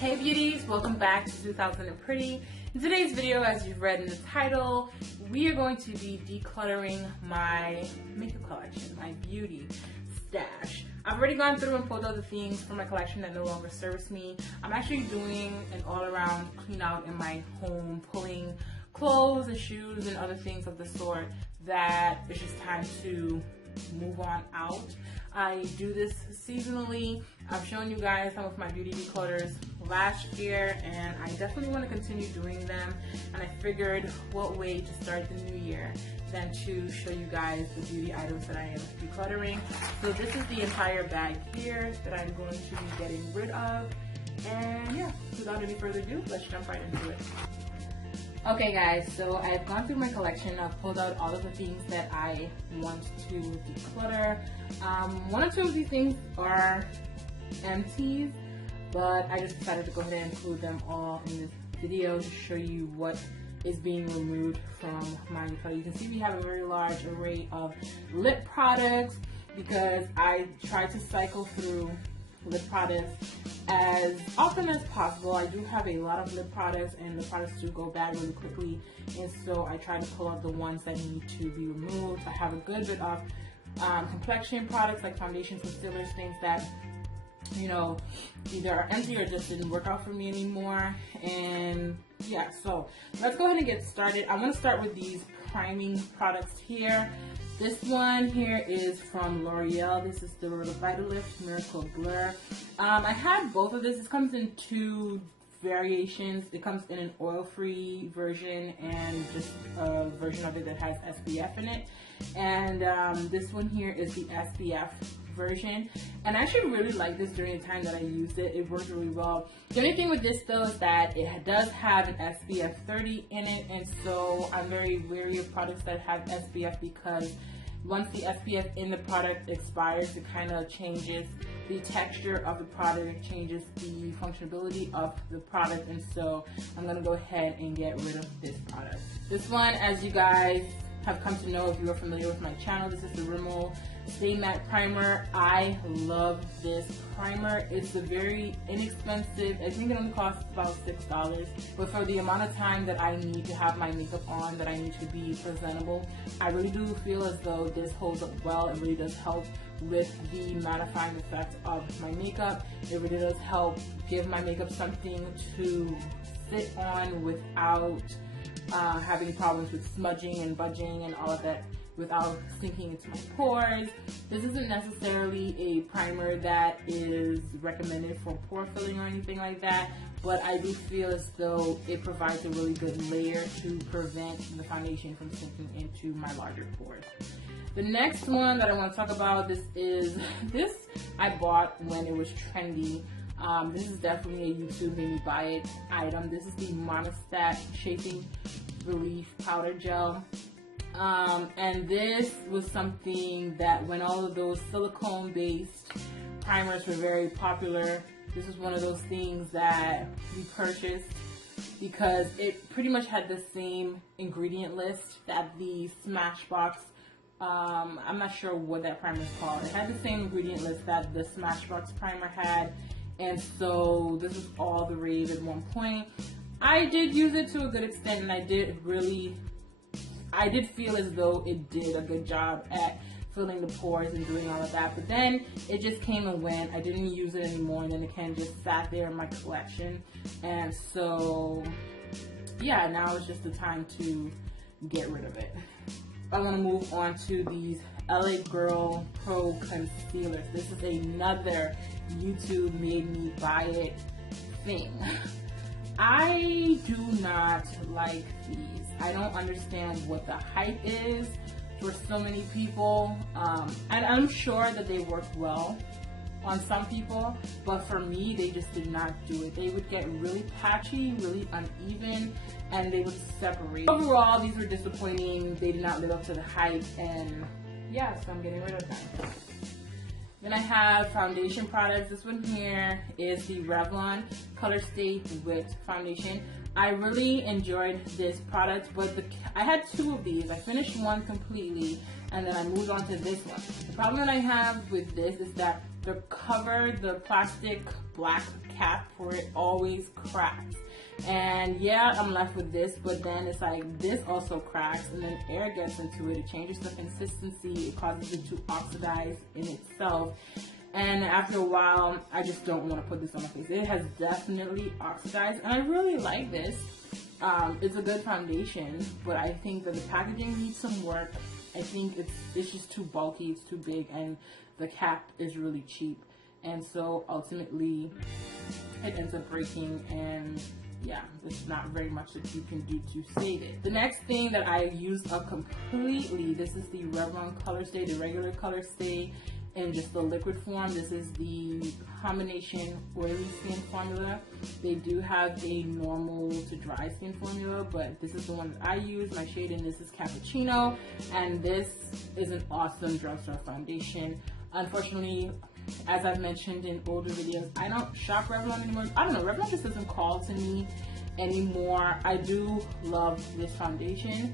Hey beauties, welcome back to 2000 and Pretty. In today's video, as you've read in the title, we are going to be decluttering my makeup collection, my beauty stash. I've already gone through and pulled out the things from my collection that no longer service me. I'm actually doing an all-around clean out in my home, pulling clothes and shoes and other things of the sort that it's just time to move on out. I do this seasonally. I've shown you guys some of my beauty declutters last year, and I definitely want to continue doing them. And I figured what way to start the new year than to show you guys the beauty items that I am decluttering. So this is the entire bag here that I'm going to be getting rid of. And yeah, without any further ado, let's jump right into it. Okay guys, so I've gone through my collection. I've pulled out all of the things that I want to declutter. One or two of these things are empties, but I just decided to go ahead and include them all in this video to show you what is being removed from my declutter. You can see we have a very large array of lip products because I try to cycle through lip products as often as possible. I do have a lot of lip products, and the products do go bad really quickly, and so I try to pull out the ones that need to be removed. I have a good bit of complexion products like foundations, concealers, things that, you know, either are empty or just didn't work out for me anymore. And yeah, so let's go ahead and get started. I want to start with these priming products here. This one here is from L'Oreal. This is the Vitalift Miracle Blur. I had both of this. This comes in two variations. It comes in an oil-free version and just a version of it that has SPF in it. And this one here is the SPF version. And I actually really like this during the time that I used it. It worked really well. The only thing with this though is that it does have an SPF 30 in it, and so I'm very wary of products that have SPF because once the SPF in the product expires, it kind of changes the texture of the product, it changes the functionality of the product, and so I'm going to go ahead and get rid of this product. This one, as you guys have come to know if you are familiar with my channel, this is the Rimmel Stay Matte Primer. I love this primer. It's a very inexpensive, I think it only costs about $6, but for the amount of time that I need to have my makeup on, that I need to be presentable, I really do feel as though this holds up well. It really does help with the mattifying effect of my makeup. It really does help give my makeup something to sit on without having problems with smudging and budging and all of that, without sinking into my pores. This isn't necessarily a primer that is recommended for pore filling or anything like that, but I do feel as though it provides a really good layer to prevent the foundation from sinking into my larger pores. The next one that I want to talk about, this I bought when it was trendy. This is definitely a YouTube made me buy it item. This is the Monistat Shaping Relief Powder Gel. And this was something that when all of those silicone-based primers were very popular, this was one of those things that we purchased because it pretty much had the same ingredient list that the Smashbox, I'm not sure what that primer is called. It had the same ingredient list that the Smashbox primer had, and so this was all the rave at one point. I did use it to a good extent, and I did feel as though it did a good job at filling the pores and doing all of that, but then it just came and went. I didn't use it anymore, and then it kind of just sat there in my collection. And so yeah, now it's just the time to get rid of it. I want to move on to these LA Girl Pro Concealers. This is another YouTube made me buy it thing. I do not like these. I don't understand what the hype is for so many people. And I'm sure that they work well on some people, but for me, they just did not do it. They would get really patchy, really uneven, and they would separate. Overall, these were disappointing. They did not live up to the hype, and yeah, so I'm getting rid of them. Then I have foundation products. This one here is the Revlon Color Stay Wit Foundation. I really enjoyed this product, but I had two of these. I finished one completely, and then I moved on to this one. The problem that I have with this is that the cover, the plastic black cap for it always cracks. And yeah, I'm left with this, but then it's like this also cracks, and then air gets into it, it changes the consistency, it causes it to oxidize in itself. And after a while, I just don't want to put this on my face. It has definitely oxidized, and I really like this. It's a good foundation, but I think that the packaging needs some work. I think it's just too bulky, it's too big, and the cap is really cheap. And so ultimately, it ends up breaking, and yeah, there's not very much that you can do to save it. The next thing that I used up completely, this is the Revlon Color Stay, the regular Color Stay in just the liquid form. This is the combination oily skin formula. They do have a normal to dry skin formula, but this is the one that I use. My shade in this is Cappuccino, and this is an awesome drugstore foundation. Unfortunately, as I've mentioned in older videos, I don't shop Revlon anymore. I don't know, Revlon just doesn't call to me anymore. I do love this foundation,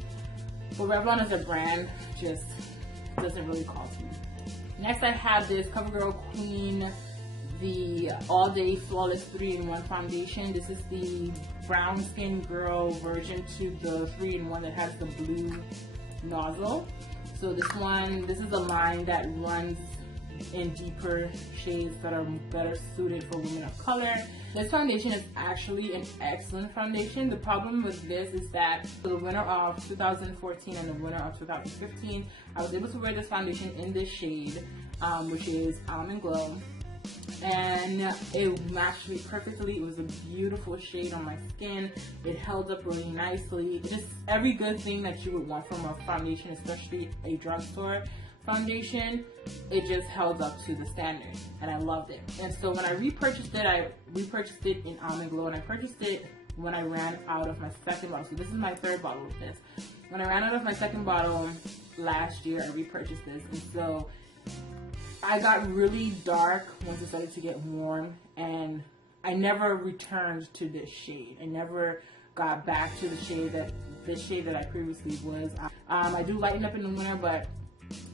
but Revlon as a brand just doesn't really call to me. Next, I have this CoverGirl Queen, the All Day Flawless 3-in-1 foundation. This is the brown skin girl version to the 3-in-1 that has the blue nozzle. So this is a line that runs in deeper shades that are better suited for women of color. This foundation is actually an excellent foundation. The problem with this is that for the winter of 2014 and the winter of 2015, I was able to wear this foundation in this shade, which is Almond Glow, and it matched me perfectly. It was a beautiful shade on my skin. It held up really nicely. Just every good thing that you would want from a foundation, especially a drugstore foundation, it just held up to the standard, and I loved it. And so when I repurchased it in Almond Glow, and I purchased it when I ran out of my second bottle. So this is my third bottle of this. When I ran out of my second bottle last year, I repurchased this, and so I got really dark once it started to get warm, and I never returned to this shade. I never got back to the shade that I previously was. I do lighten up in the winter, but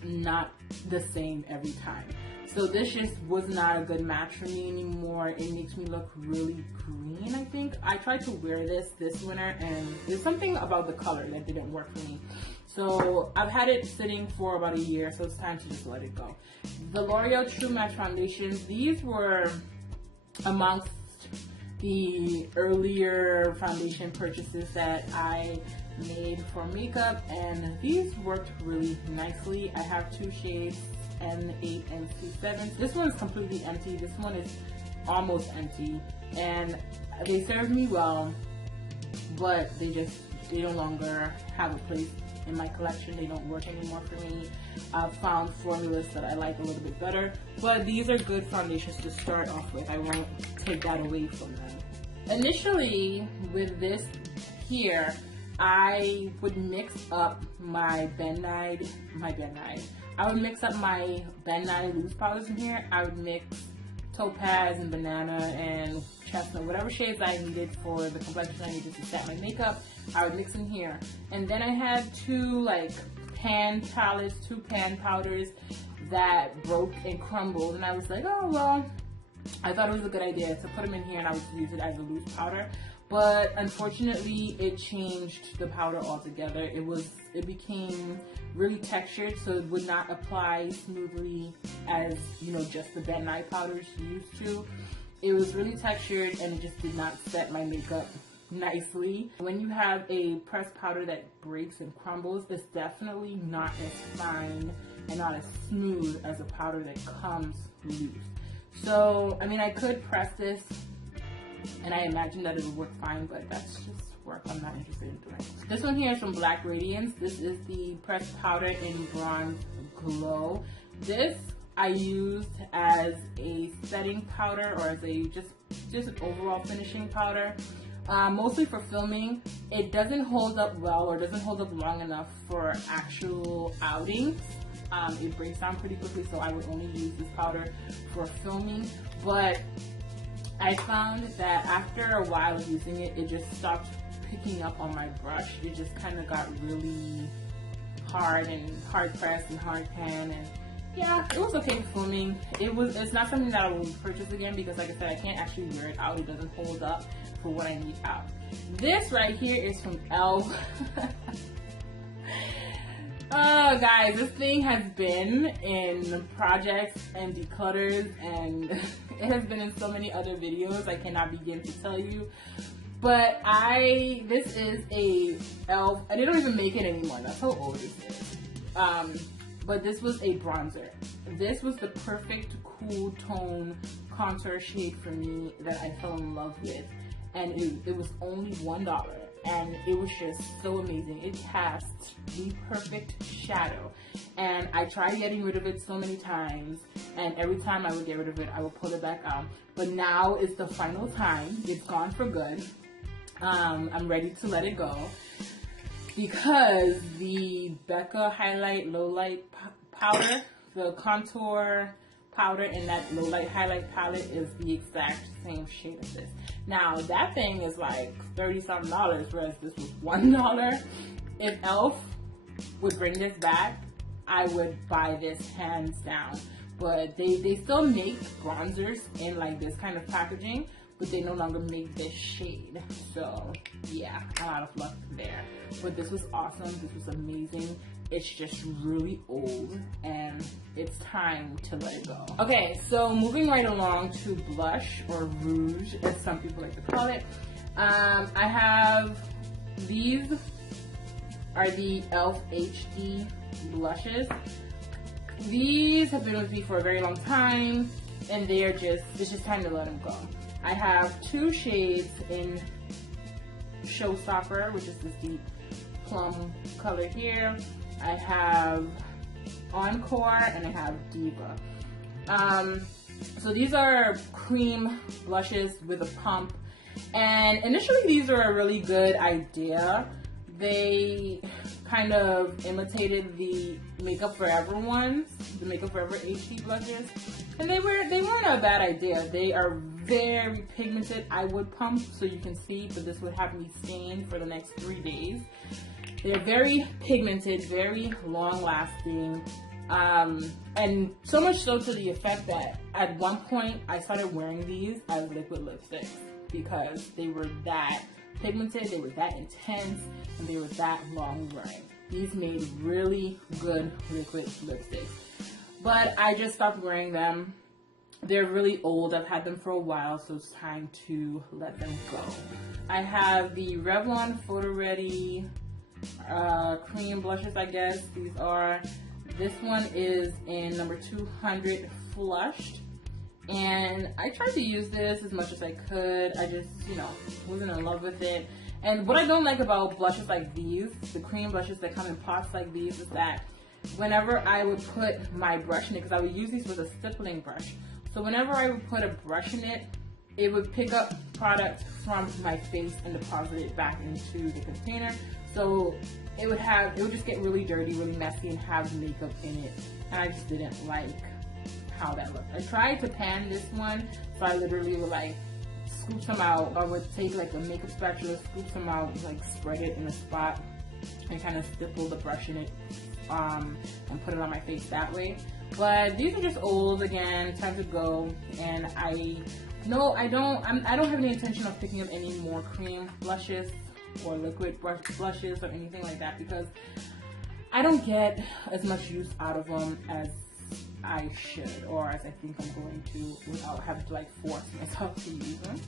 not the same every time. So this just was not a good match for me anymore. It makes me look really green, I think. I tried to wear this winter, and there's something about the color that didn't work for me. So I've had it sitting for about a year, so it's time to just let it go. The L'Oreal True Match foundations, these were amongst the earlier foundation purchases that I made for makeup, and these worked really nicely. I have two shades, N8 and C7. This one is completely empty. This one is almost empty, and they served me well, but they no longer have a place in my collection. They don't work anymore for me. I've found formulas that I like a little bit better, but these are good foundations to start off with. I won't take that away from them. Initially, with this here, I would mix up my Ben Nye. I would mix up my Ben Nye loose powders in here. I would mix Topaz and Banana and Chestnut, whatever shades I needed for the complexion I needed to set my makeup, I would mix in here. And then I had two pan powders that broke and crumbled, and I was like, oh well, I thought it was a good idea to put them in here, and I would use it as a loose powder. But unfortunately, it changed the powder altogether. It became really textured, so it would not apply smoothly as, just the Ben Nye powders used to. It was really textured, and it just did not set my makeup nicely. When you have a pressed powder that breaks and crumbles, it's definitely not as fine and not as smooth as a powder that comes loose. So, I could press this, and I imagine that it would work fine, but that's just work I'm not interested in doing. This one here is from Black Radiance. This is the pressed powder in Bronze Glow. This I used as a setting powder, or as a just an overall finishing powder, mostly for filming. It doesn't hold up well, or doesn't hold up long enough for actual outings. It breaks down pretty quickly, so I would only use this powder for filming. But I found that after a while of using it, it just stopped picking up on my brush. It just kind of got really hard pressed and hard pan, and yeah, it was okay for filming. It's not something that I will purchase again because, like I said, I can't actually wear it out. It doesn't hold up for what I need out. This right here is from e.l.f. Oh, guys, this thing has been in projects and declutters, and it has been in so many other videos I cannot begin to tell you. But this is a e.l.f. and they don't even make it anymore. That's how old this is. But this was a bronzer. This was the perfect cool tone contour shade for me that I fell in love with, and it was only $1, and it was just so amazing. It cast the perfect shadow, and I tried getting rid of it so many times, and every time I would get rid of it, I would pull it back out. But now is the final time. It's gone for good. I'm ready to let it go, because the Becca Highlight Low Light Powder, the contour powder in that low light highlight palette, is the exact same shade as this. Now that thing is like $30-something, whereas this was $1. If e.l.f. would bring this back, I would buy this hands down. But they still make bronzers in like this kind of packaging, but they no longer make this shade. So yeah, a lot of luck there. But this was awesome. This was amazing. It's just really old, and it's time to let it go. Okay, so moving right along to blush, or rouge, as some people like to call it. I have, these are the e.l.f. HD blushes. These have been with me for a very long time, and it's just time to let them go. I have 2 shades in Showstopper, which is this deep plum color here. I have Encore, and I have Diva. So these are cream blushes with a pump, and initially these were a really good idea. They kind of imitated the Makeup Forever ones, the Makeup Forever HD blushes, and they weren't a bad idea. They are very pigmented. I would pump so you can see, but this would have me stained for the next 3 days. They're very pigmented, very long lasting, and so much so to the effect that at one point I started wearing these as liquid lipsticks because they were that pigmented, they were that intense, and they were that long wearing. These made really good liquid lipsticks, but I just stopped wearing them. They're really old. I've had them for a while, so it's time to let them go. I have the Revlon Photo Ready cream blushes, I guess these are. This one is in number 200 Flushed, and I tried to use this as much as I could. I just, wasn't in love with it. And what I don't like about blushes like these, the cream blushes that come in pots like these, is that whenever I would put my brush in it, because I would use these with a stippling brush, so whenever I would put a brush in it, it would pick up product from my face and deposit it back into the container. So it would just get really dirty, really messy, and have makeup in it. And I just didn't like how that looked. I tried to pan this one, so I literally would like scoop some out. I would take like a makeup spatula, scoop some out, like spread it in a spot, and kind of stipple the brush in it, and put it on my face that way. But these are just old again, time to go. And I don't have any intention of picking up any more cream blushes or liquid blushes or anything like that, because I don't get as much use out of them as I should, or as I think I'm going to, without having to like force myself to use them.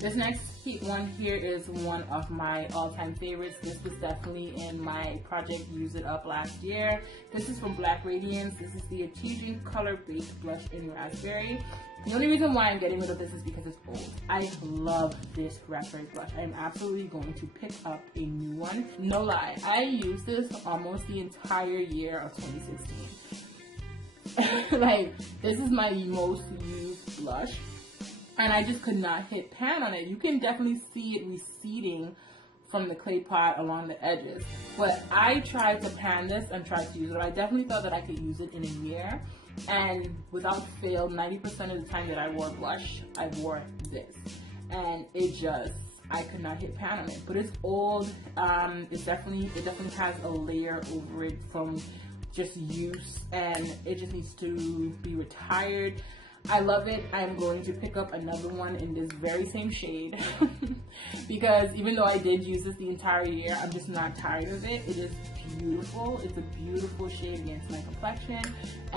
This next one here is one of my all-time favorites. This was definitely in my project Use It Up last year. This is from Black Radiance. This is the Artesian Color Based Blush in Raspberry. The only reason why I'm getting rid of this is because it's old. I love this raspberry blush. I'm absolutely going to pick up a new one. No lie, I used this almost the entire year of 2016. Like, this is my most used blush, and I just could not hit pan on it. You can definitely see it receding from the clay pot along the edges. But I tried to pan this and tried to use it. I definitely thought that I could use it in a year. And without fail, 90% of the time that I wore blush, I wore this. And I could not hit pan on it. But it's old. It definitely has a layer over it from just use, and it just needs to be retired. I love it. I'm going to pick up another one in this very same shade because even though I did use this the entire year, I'm just not tired of it. It is beautiful. It's a beautiful shade against my complexion,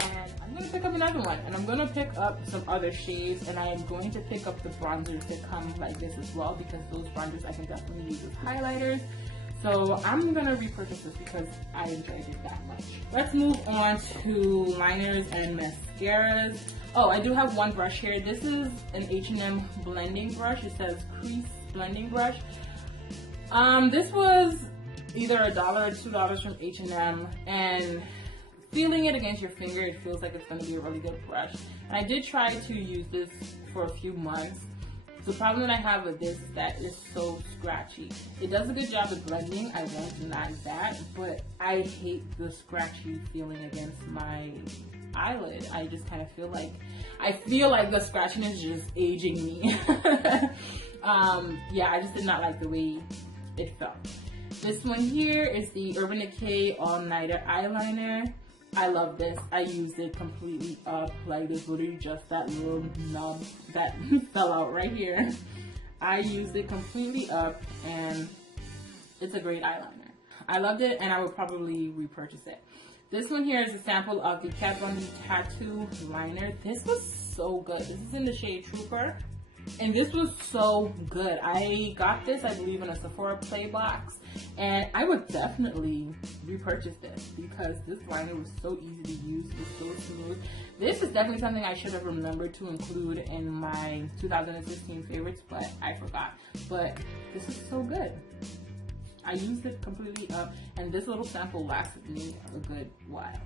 and I'm going to pick up another one, and I'm going to pick up some other shades, and I am going to pick up the bronzers that come like this as well, because those bronzers I can definitely use as highlighters. So I'm gonna repurchase this because I enjoyed it that much. Let's move on to liners and mascaras. Oh, I do have one brush here. This is an H&M blending brush. It says crease blending brush. This was either $1 or $2 from H&M, and feeling it against your finger, it feels like it's gonna be a really good brush. And I did try to use this for a few months. The problem that I have with this is that it's so scratchy. It does a good job of blending, I won't deny that, but I hate the scratchy feeling against my eyelid. I just kind of feel like the scratchiness is just aging me. Yeah, I just did not like the way it felt. This one here is the Urban Decay All Nighter Eyeliner. I love this. I used it completely up, like this, literally just that little nub that fell out right here. I used it completely up, and it's a great eyeliner. I loved it, and I would probably repurchase it. This one here is a sample of the Kat Von D Tattoo Liner. This was so good. This is in the shade Trooper, and this was so good. I got this, I believe, in a Sephora Play box, and I would definitely repurchase this because this liner was so easy to use. It was so smooth. This is definitely something I should have remembered to include in my 2016 favorites, but I forgot. But this is so good. I used it completely up, and this little sample lasted me a good while.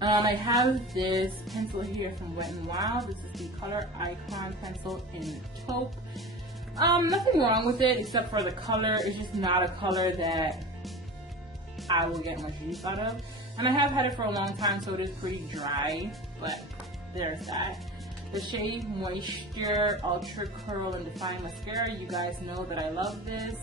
I have this pencil here from Wet n Wild. This is the Color Icon pencil in taupe. Nothing wrong with it except for the color. It's just not a color that I will get much use out of. And I have had it for a long time, so it is pretty dry, but there's that. The shade Moisture Ultra Curl and Define Mascara. You guys know that I love this.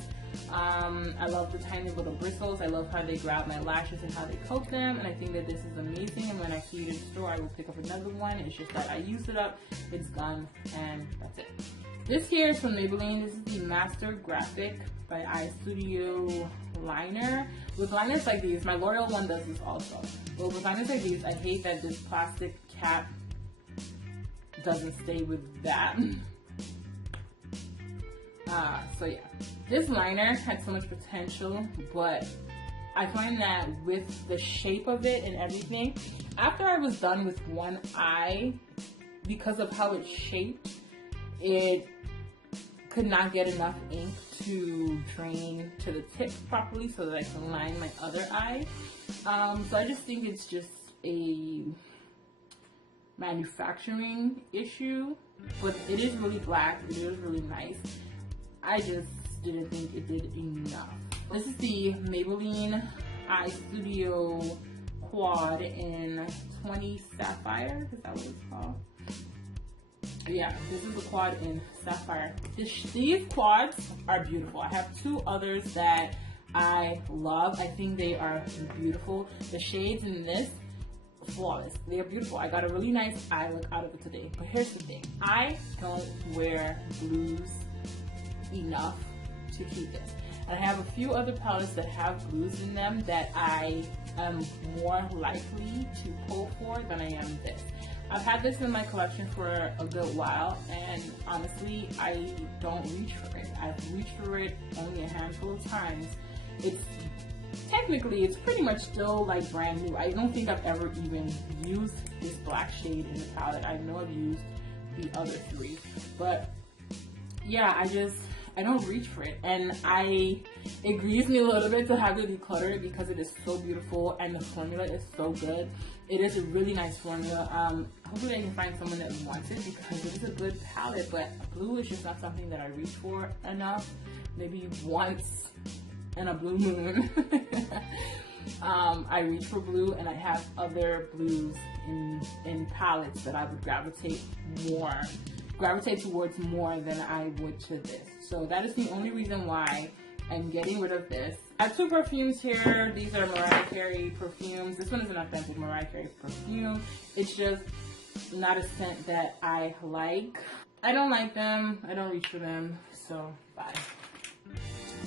I love the tiny little bristles. I love how they grab my lashes and how they coat them, and I think that this is amazing, and when I see it in the store I will pick up another one. It's just that I used it up, it's gone, and that's it. This here is from Maybelline. This is the Master Graphic by Eye Studio liner. With liners like these, my L'Oreal one does this also, but with liners like these, I hate that this plastic cap doesn't stay with that. So yeah, this liner had so much potential, but I find that with the shape of it and everything, after I was done with one eye, because of how it's shaped, it could not get enough ink to drain to the tip properly so that I can line my other eye. So I just think it's just a manufacturing issue, but it is really black, it is really nice. I just didn't think it did enough. This is the Maybelline Eye Studio Quad in 20 Sapphire. Is that what it's called? Yeah, this is the quad in Sapphire. These quads are beautiful. I have two others that I love. I think they are beautiful. The shades in this, flawless. They are beautiful. I got a really nice eye look out of it today. But here's the thing. I don't wear blues enough to keep this. And I have a few other palettes that have blues in them that I am more likely to pull for than I am this. I've had this in my collection for a good while, and honestly, I don't reach for it. I've reached for it only a handful of times. It's pretty much still like brand new. I don't think I've ever even used this black shade in the palette. I know I've used the other three, but yeah, I don't reach for it, and it grieves me a little bit to have to declutter it because it is so beautiful and the formula is so good. It is a really nice formula. Hopefully I can find someone that wants it because it is a good palette, but blue is just not something that I reach for enough. Maybe once in a blue moon. I reach for blue, and I have other blues in palettes that I would gravitate towards more than I would to this. So that is the only reason why I'm getting rid of this. I have 2 perfumes here. These are Mariah Carey perfumes. This one is an authentic Mariah Carey perfume. It's just not a scent that I like. I don't like them. I don't reach for them. So, bye.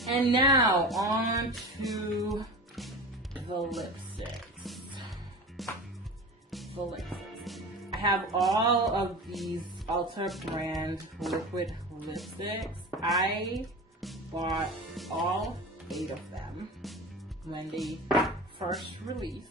And now, on to the lipsticks. I have all of these Ulta brand liquid lipsticks. I bought all 8 of them when they first released.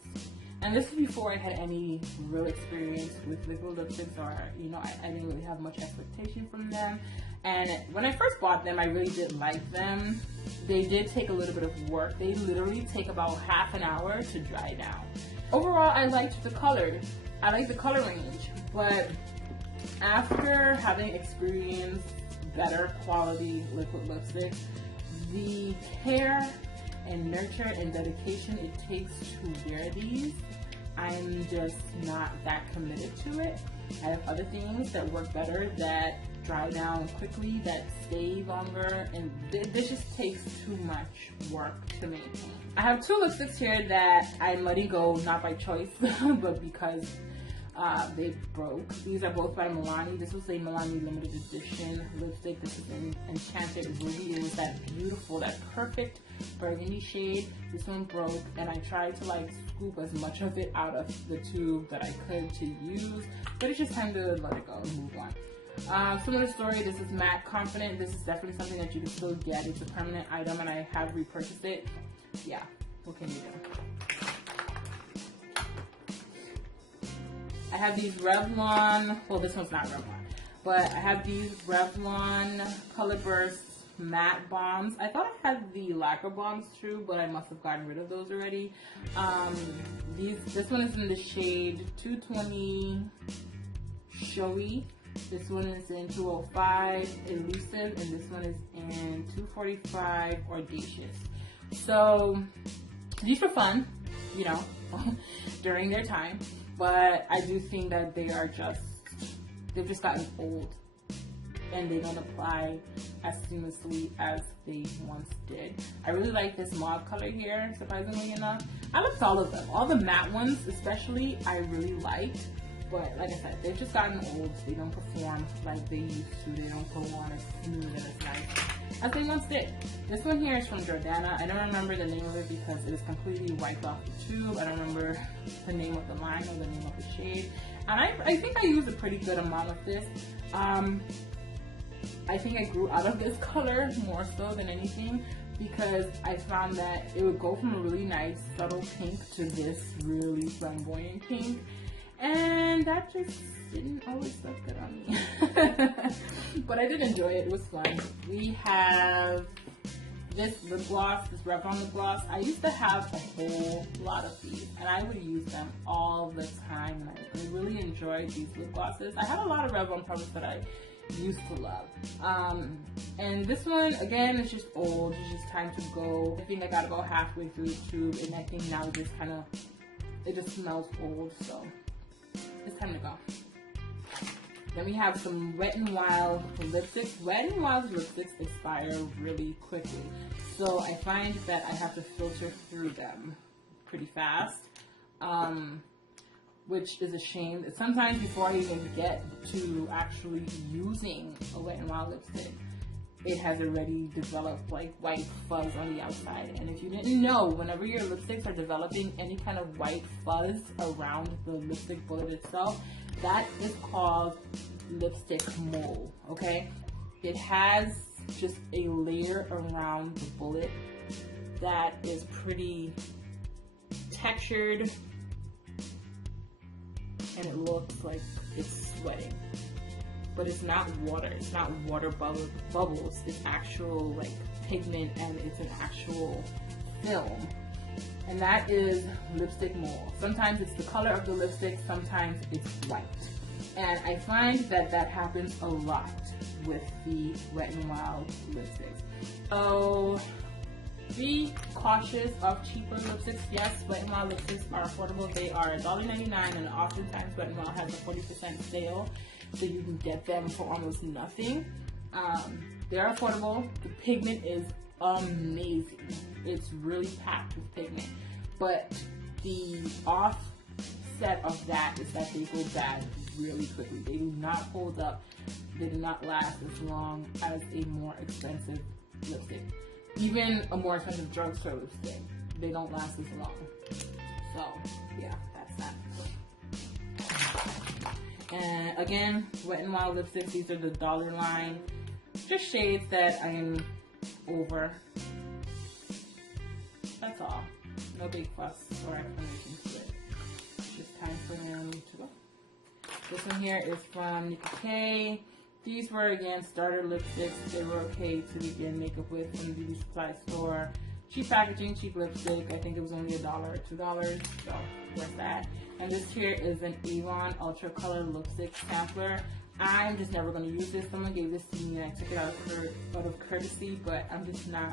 And this is before I had any real experience with liquid lipsticks, or, you know, I didn't really have much expectation from them. And when I first bought them, I really did like them. They did take a little bit of work. They literally take about half an hour to dry down. Overall, I liked the color. I like the color range, but after having experienced better quality liquid lipstick, the care and nurture and dedication it takes to wear these, I'm just not that committed to it. I have other things that work better, that dry down quickly, that stay longer, and this just takes too much work to maintain. I have 2 lipsticks here that I'm letting go, not by choice, but because they broke. These are both by Milani. This was a Milani limited edition lipstick. This is an Enchanted Ruby. It was that beautiful, that perfect burgundy shade. This one broke, and I tried to like scoop as much of it out of the tube that I could to use, but it's just time to let it go and move on. Similar story, this is Matte Confident. This is definitely something that you can still get. It's a permanent item, and I have repurchased it. Yeah, what can you do? I have these Revlon, well, this one's not Revlon, but I have these Revlon Color Burst Matte Bombs. I thought I had the Lacquer Bombs too, but I must have gotten rid of those already. This one is in the shade 220 Showy. This one is in 205 Elusive, and this one is in 245 Audacious. So these were fun, you know, during their time. But I do think that they've just gotten old, and they don't apply as seamlessly as they once did. I really like this mauve color here, surprisingly enough. I liked all of them. All the matte ones especially, I really liked. But like I said, they've just gotten old. They don't perform like they used to. They don't go on as smooth and as nice as they once did. This one here is from Jordana. I don't remember the name of it because it is completely wiped off the tube. I don't remember the name of the line or the name of the shade. And I think I used a pretty good amount of this. I think I grew out of this color more so than anything, because I found that it would go from a really nice subtle pink to this really flamboyant pink. And that just didn't always look good on me. But I did enjoy it. It was fun. We have this lip gloss, this Revlon lip gloss. I used to have a whole lot of these, and I would use them all the time. And I really enjoyed these lip glosses. I had a lot of Revlon products that I used to love. And this one, again, is just old. It's just time to go. I think I got about halfway through the tube, and I think now it just smells old, so it's time to go. Then we have some Wet n Wild lipsticks. Wet n Wild lipsticks expire really quickly, so I find that I have to filter through them pretty fast, which is a shame. Sometimes before I even get to actually using a Wet n Wild lipstick, it has already developed like white fuzz on the outside. And if you didn't know, whenever your lipsticks are developing any kind of white fuzz around the lipstick bullet itself, that is called lipstick mold, okay? It has just a layer around the bullet that is pretty textured, and it looks like it's sweating. But it's not water. It's not water bubbles. It's actual like pigment, and it's an actual film. And that is lipstick mold. Sometimes it's the color of the lipstick, sometimes it's white. And I find that that happens a lot with the Wet n Wild lipsticks. So be cautious of cheaper lipsticks. Yes, Wet n Wild lipsticks are affordable. They are $1.99, and oftentimes Wet n Wild has a 40% sale, so you can get them for almost nothing. They're affordable. The pigment is amazing. It's really packed with pigment. But the offset of that is that they go bad really quickly. They do not hold up. They do not last as long as a more expensive lipstick. Even a more expensive drugstore lipstick, they don't last as long. So yeah, that's that. And again, Wet n Wild lipsticks, these are the dollar line. Just shades that I am over. That's all. No big fuss or explanation to it. It's just time for them to go. This one here is from Nicki K. These were, again, starter lipsticks. They were okay to begin makeup with from the beauty supply store. Cheap packaging, cheap lipstick. I think it was only $1 or $2, so worth that. And this here is an Avon Ultra Color Lipstick Sampler. I'm just never going to use this. Someone gave this to me and I took it out of courtesy, but I'm just not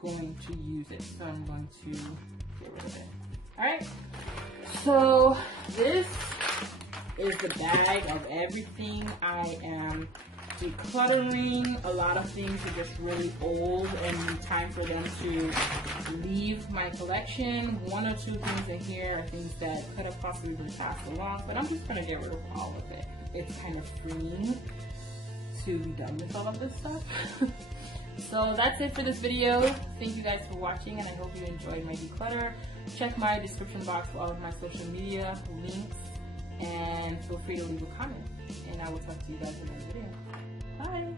going to use it. So I'm going to get rid of it. Alright, so this is the bag of everything. I am decluttering. A lot of things are just really old and time for them to leave my collection. One or two things in here are things that could have possibly been passed along, but I'm just going to get rid of all of it. It's kind of freeing to be done with all of this stuff. So that's it for this video. Thank you guys for watching, and I hope you enjoyed my declutter. Check my description box for all of my social media links, and feel free to leave a comment. And I will talk to you guys in the next video. Bye!